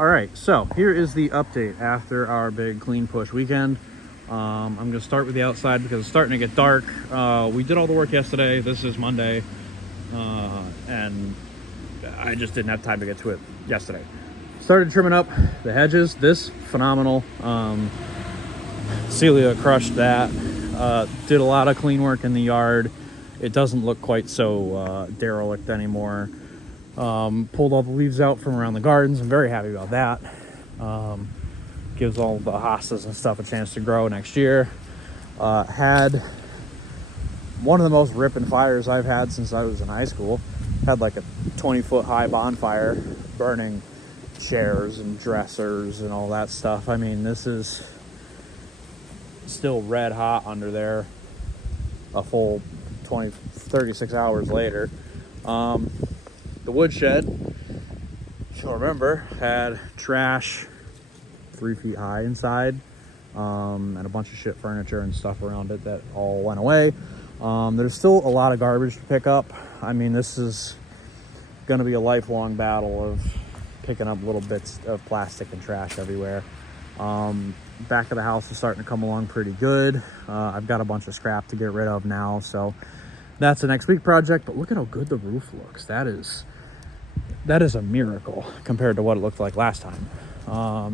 All right, so here is the update after our big clean push weekend. I'm gonna start with the outside because it's starting to get dark. We did all the work yesterday. This is Monday, and I just didn't have time to get to it yesterday. Started trimming up the hedges. This phenomenal. Celia crushed that. Did a lot of clean work in the yard. It doesn't look quite so derelict anymore. Pulled all the leaves out from around the gardens. I'm very happy about that. Gives all the hostas and stuff a chance to grow next year. Had one of the most ripping fires I've had since I was in high school. Had like a 20-foot high bonfire burning chairs and dressers and all that stuff. I mean, this is still red hot under there a full 36 hours later. The woodshed, if you'll remember, had trash 3 feet high inside, and a bunch of shit furniture and stuff around it that all went away. There's still a lot of garbage to pick up. I mean, this is going to be a lifelong battle of picking up little bits of plastic and trash everywhere. Back of the house is starting to come along pretty good. I've got a bunch of scrap to get rid of now, so that's a next week project. But look at how good the roof looks. That is a miracle compared to what it looked like last time.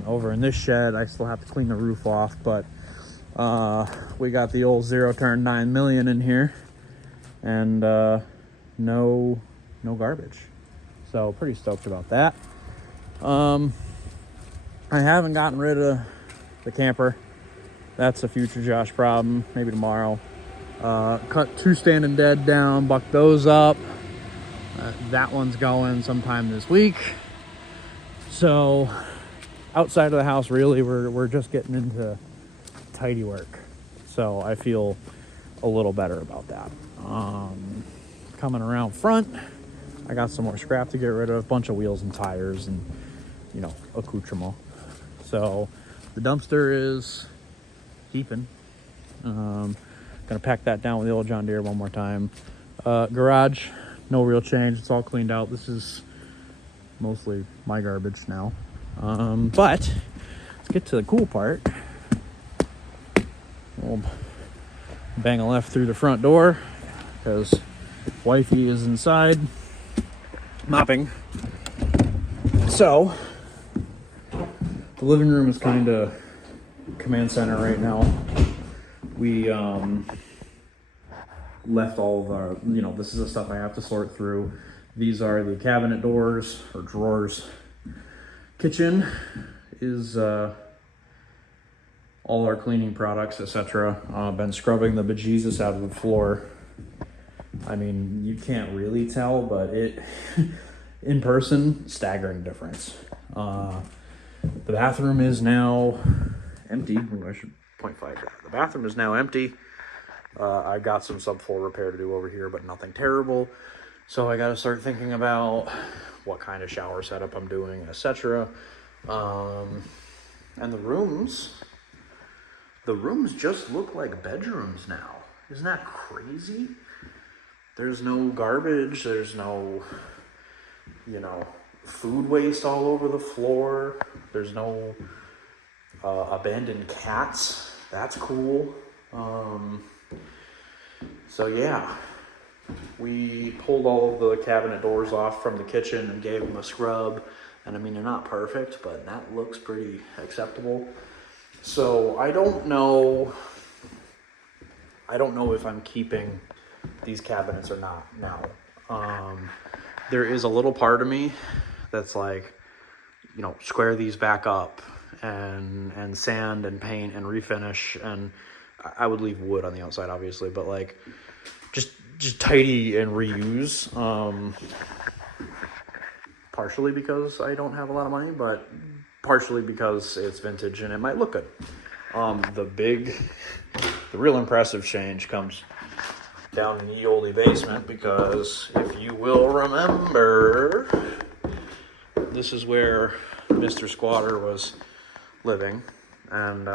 Over in this shed, I still have to clean the roof off, but we got the old zero turn 9 million in here, and no garbage. So pretty stoked about that. I haven't gotten rid of the camper. That's a future Josh problem, maybe tomorrow. Cut 2 standing dead down, bucked those up. That one's going sometime this week. So outside of the house, really, we're just getting into tidy work. So I feel a little better about that. Coming around front, I got some more scrap to get rid of, a bunch of wheels and tires and, accoutrement. So the dumpster is heaping. Gonna pack that down with the old John Deere one more time. Garage, no real change. It's all cleaned out. This is mostly my garbage now. But let's get to the cool part. We'll bang a left through the front door because wifey is inside mopping. So the living room is kind of command center right now. We left all of our, this is the stuff I have to sort through. These are the cabinet doors or drawers. Kitchen is all our cleaning products, etc. Been scrubbing the bejesus out of the floor. I mean, you can't really tell, but it in person, staggering difference. The bathroom is now empty. I should 0.5 that. The bathroom is now empty. I got some subfloor repair to do over here, but nothing terrible. So I got to start thinking about what kind of shower setup I'm doing, etc. And the rooms just look like bedrooms now. Isn't that crazy? There's no garbage. There's no, food waste all over the floor. There's no abandoned cats. That's cool. So yeah, we pulled all of the cabinet doors off from the kitchen and gave them a scrub. And I mean, they're not perfect, but that looks pretty acceptable. So I don't know if I'm keeping these cabinets or not now. There is a little part of me that's like, square these back up and sand and paint and refinish, and I would leave wood on the outside, obviously, but like just tidy and reuse. Partially because I don't have a lot of money, but partially because it's vintage and it might look good. The real impressive change comes down in the oldie basement, because if you will remember, this is where Mr. Squatter was living, and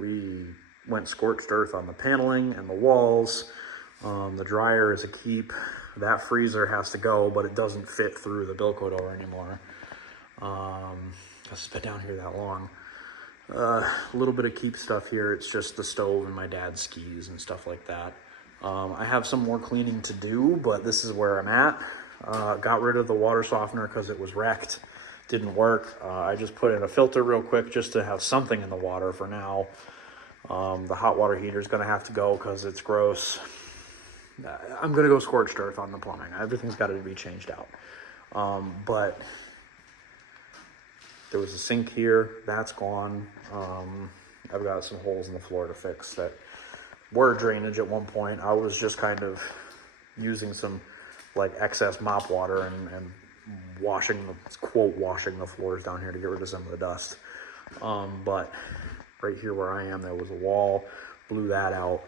we went scorched earth on the paneling and the walls. The dryer is a keep. That freezer has to go, but it doesn't fit through the Bilco door anymore. It's been down here that long. A little bit of keep stuff here. It's just the stove and my dad's skis and stuff like that. I have some more cleaning to do, but this is where I'm at. Got rid of the water softener because it was wrecked. Didn't work. I just put in a filter real quick just to have something in the water for now. The hot water heater is going to have to go because it's gross. I'm going to go scorched earth on the plumbing. Everything's got to be changed out. But there was a sink here. That's gone. I've got some holes in the floor to fix that were drainage at one point. I was just kind of using some like excess mop water and washing the floors down here to get rid of some of the dust. But right here where I am, there was a wall, blew that out,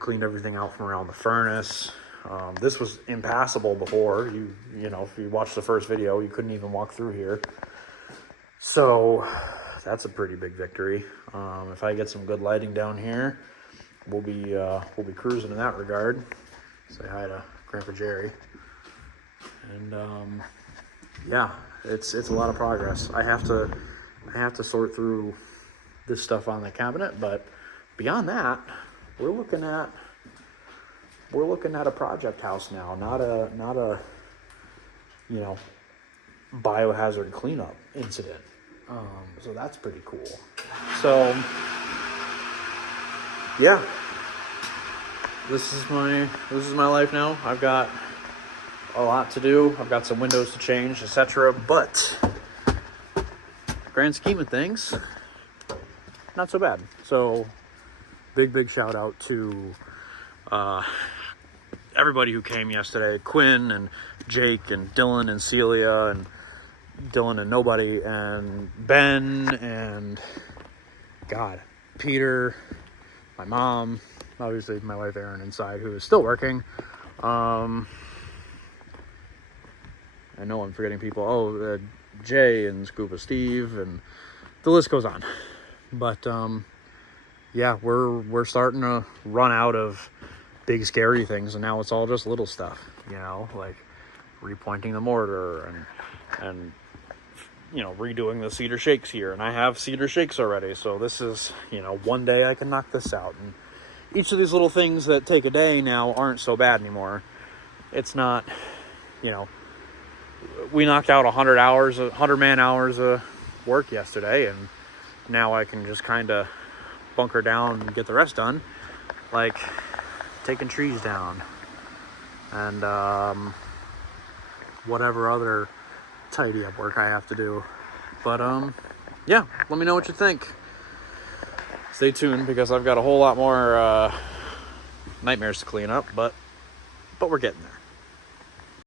cleaned everything out from around the furnace. This was impassable before. You know, if you watched the first video, you couldn't even walk through here. So that's a pretty big victory. If I get some good lighting down here, we'll be cruising in that regard. Say hi to Grandpa Jerry. And yeah, it's a lot of progress. I have to sort through this stuff on the cabinet, but beyond that, we're looking at a project house now, not a you know, biohazard cleanup incident. So that's pretty cool. So yeah, this is my life now. I've got a lot to do. I've got some windows to change, etc. But grand scheme of things, not so bad. So big shout out to everybody who came yesterday. Quinn and Jake and Dylan and Celia and Dylan and Nobody and Ben and Peter, my mom, obviously my wife Erin inside, who is still working. I know I'm forgetting people. Jay and Scuba Steve, and the list goes on. But yeah, we're starting to run out of big scary things, and now it's all just little stuff, you know, like repointing the mortar and you know, redoing the cedar shakes here. And I have cedar shakes already, so this is, you know, one day I can knock this out. And each of these little things that take a day now aren't so bad anymore. It's not, you know, we knocked out 100 man hours of work yesterday, and now I can just kind of bunker down and get the rest done, like taking trees down and whatever other tidy up work I have to do. But yeah, let me know what you think. Stay tuned, because I've got a whole lot more nightmares to clean up, but we're getting there.